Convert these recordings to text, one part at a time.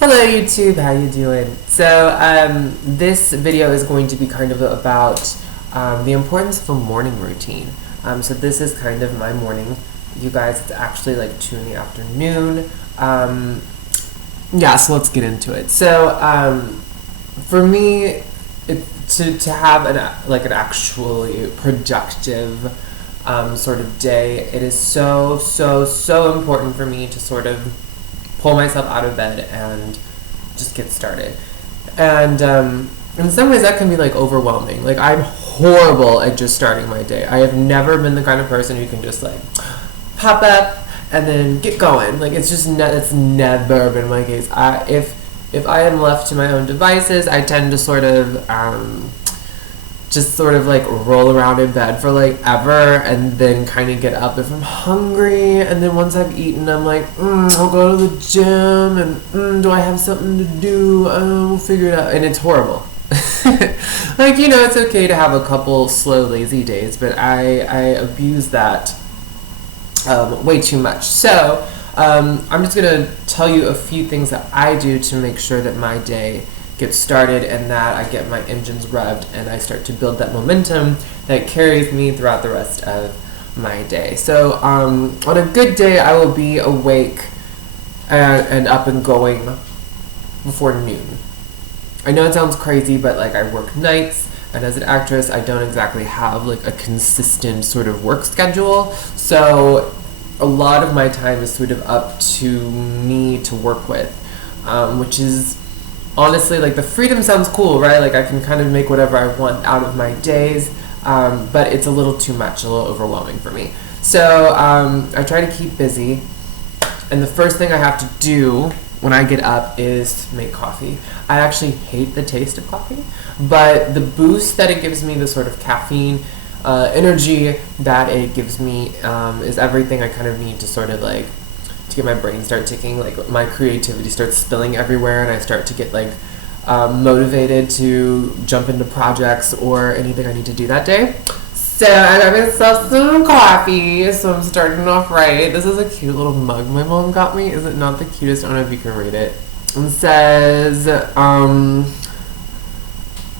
Hello YouTube, how you doing? So this video is going to be kind of about the importance of a morning routine. So this is kind of my morning. You guys, it's actually like 2 in the afternoon. Yeah, so let's get into it. So for me, to have an actually productive sort of day, it is so important for me to sort of pull myself out of bed and just get started. And in some ways that can be like overwhelming. Like, I'm horrible at just starting my day. I have never been the kind of person who can just like pop up and then get going. Like, it's just it's never been my case. If I am left to my own devices, I tend to sort of just sort of like roll around in bed for like ever, and then kind of get up if I'm hungry, and then once I've eaten I'm like, I'll go to the gym, and do I have something to do? We'll figure it out. And it's horrible. Like, it's okay to have a couple slow lazy days, but I abuse that way too much. So I'm just gonna tell you a few things that I do to make sure that my day get started and that I get my engines revved and I start to build that momentum that carries me throughout the rest of my day. So on a good day, I will be awake and up and going before noon. I know it sounds crazy, but like, I work nights, and as an actress I don't exactly have like a consistent sort of work schedule, so a lot of my time is sort of up to me to work with, which is honestly, like, the freedom sounds cool, right? Like, I can kind of make whatever I want out of my days, but it's a little too much, a little overwhelming for me. So I try to keep busy, and the first thing I have to do when I get up is make coffee. I actually hate the taste of coffee, but the boost that it gives me, the sort of caffeine energy that it gives me, is everything I kind of need to sort of like to get my brain start ticking. Like, my creativity starts spilling everywhere, and I start to get like motivated to jump into projects or anything I need to do that day. So I got myself some coffee, so I'm starting off right. This is a cute little mug my mom got me. Is it not the cutest? I don't know if you can read it. It says, I'm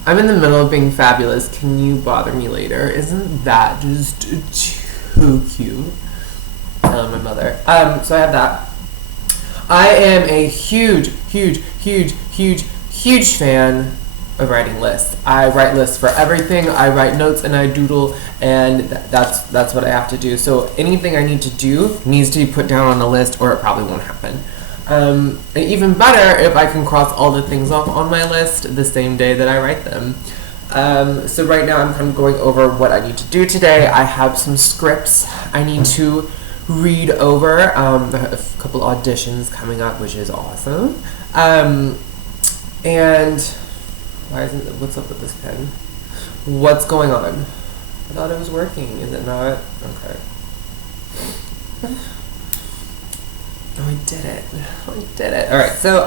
in the middle of being fabulous. Can you bother me later? Isn't that just too cute? My mother. So I have that. I am a huge fan of writing lists. I write lists for everything. I write notes and I doodle, and that's what I have to do. So anything I need to do needs to be put down on a list, or it probably won't happen. And even better if I can cross all the things off on my list the same day that I write them. So right now I'm kind of going over what I need to do today. I have some scripts I need to read over. I have a couple auditions coming up, which is awesome. And what's up with this pen? What's going on? I thought it was working. Is it not? Okay. Oh, I did it. All right. So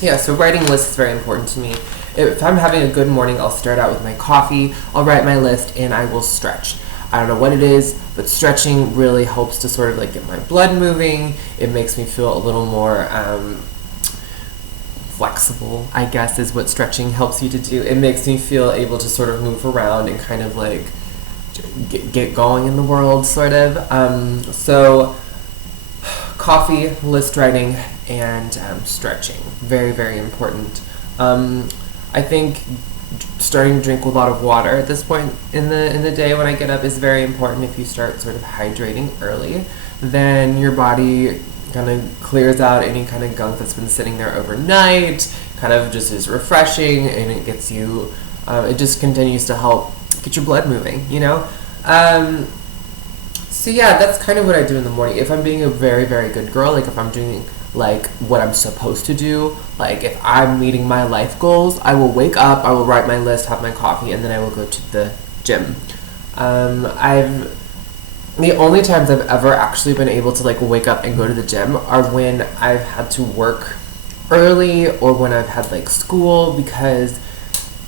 yeah. So writing lists is very important to me. If I'm having a good morning, I'll start out with my coffee. I'll write my list, and I will stretch. I don't know what it is, but stretching really helps to sort of like get my blood moving. It makes me feel a little more flexible, I guess, is what stretching helps you to do. It makes me feel able to sort of move around and kind of like get going in the world, sort of. So coffee, list writing, and stretching, very important. I think starting to drink a lot of water at this point in the day when I get up is very important. If you start sort of hydrating early, then your body kind of clears out any kind of gunk that's been sitting there overnight, kind of just is refreshing, and it gets you, it just continues to help get your blood moving, So yeah, that's kind of what I do in the morning. If I'm being a very good girl, like if I'm doing like what I'm supposed to do, like if I'm meeting my life goals, I will wake up, I will write my list, have my coffee, and then I will go to the gym. The only times I've ever actually been able to like wake up and go to the gym are when I've had to work early, or when I've had like school, because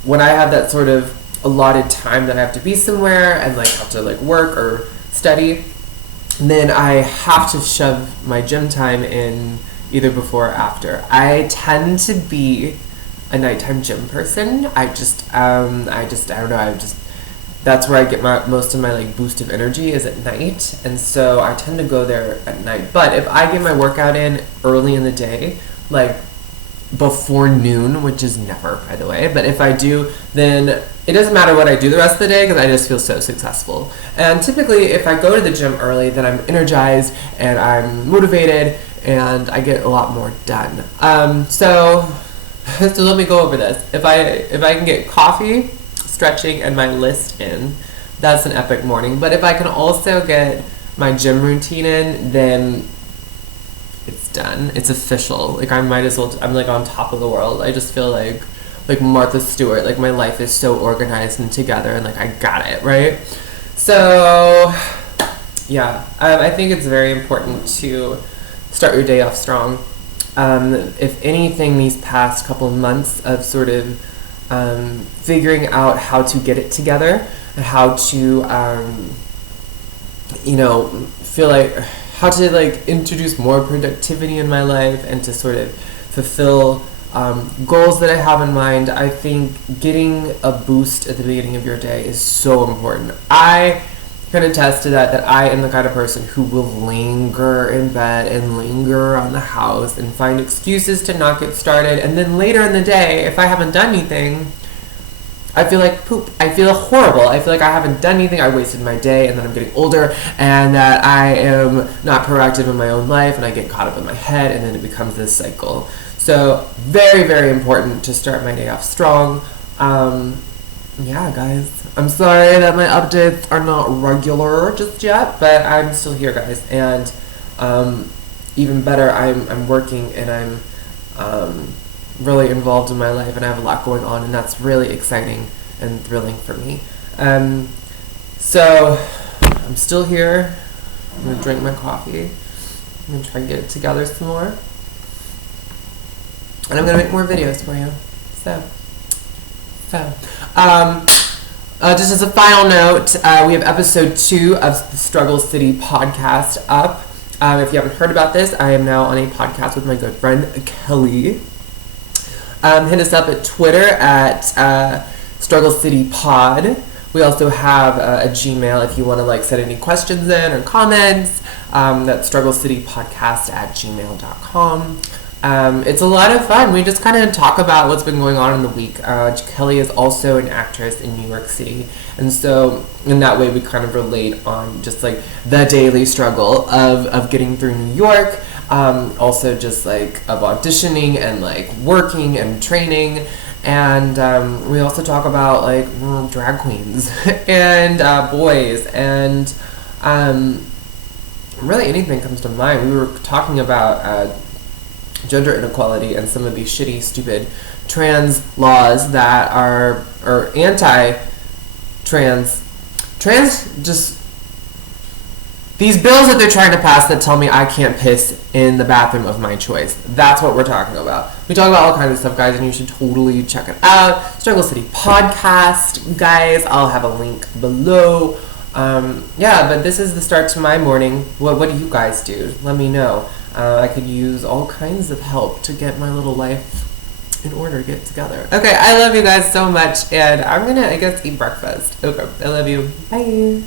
when I have that sort of allotted time that I have to be somewhere and like have to like work or study, then I have to shove my gym time in either before or after. I tend to be a nighttime gym person. I don't know, that's where I get most of my like boost of energy is at night, and so I tend to go there at night. But if I get my workout in early in the day, like before noon, which is never, by the way, but if I do, then it doesn't matter what I do the rest of the day because I just feel so successful. And typically, if I go to the gym early, then I'm energized and I'm motivated and I get a lot more done. So let me go over this. If I can get coffee, stretching, and my list in, that's an epic morning. But if I can also get my gym routine in, then it's done. It's official. Like I might as well. I'm like on top of the world. I just feel like Martha Stewart. Like my life is so organized and together, and like I got it right. So yeah, I think it's very important to start your day off strong. If anything, these past couple of months of sort of figuring out how to get it together and how to feel like how to like introduce more productivity in my life and to sort of fulfill goals that I have in mind. I think getting a boost at the beginning of your day is so important. I can attest to that I am the kind of person who will linger in bed and linger around the house and find excuses to not get started, and then later in the day, if I haven't done anything, I feel like poop. I feel horrible. I feel like I haven't done anything. I wasted my day, and then I'm getting older, and that I am not proactive in my own life, and I get caught up in my head, and then it becomes this cycle. So very, very important to start my day off strong. Yeah, guys. I'm sorry that my updates are not regular just yet, but I'm still here, guys. And even better, I'm working, and I'm really involved in my life, and I have a lot going on, and that's really exciting and thrilling for me. So I'm still here. I'm gonna drink my coffee. I'm gonna try and get it together some more, and I'm gonna make more videos for you. So just as a final note, we have episode 2 of the Struggle City podcast up. If you haven't heard about this, I am now on a podcast with my good friend Kelly. Hit us up at Twitter at StruggleCityPod. We also have a Gmail if you want to like set any questions in or comments. That's StruggleCityPodcast@gmail.com. It's a lot of fun. We just kind of talk about what's been going on in the week. Kelly is also an actress in New York City, and so in that way we kind of relate on just like the daily struggle of getting through New York, also just like of auditioning and like working and training, and we also talk about like drag queens and boys and really anything comes to mind. We were talking about gender inequality and some of these shitty, stupid trans laws that are anti-trans, just these bills that they're trying to pass that tell me I can't piss in the bathroom of my choice. That's what we're talking about. We talk about all kinds of stuff, guys, and you should totally check it out. Struggle City Podcast, guys. I'll have a link below. Yeah, but this is the start to my morning. What do you guys do? Let me know. I could use all kinds of help to get my little life in order, get together. Okay, I love you guys so much, and I'm gonna, I guess, eat breakfast. Okay, I love you. Bye.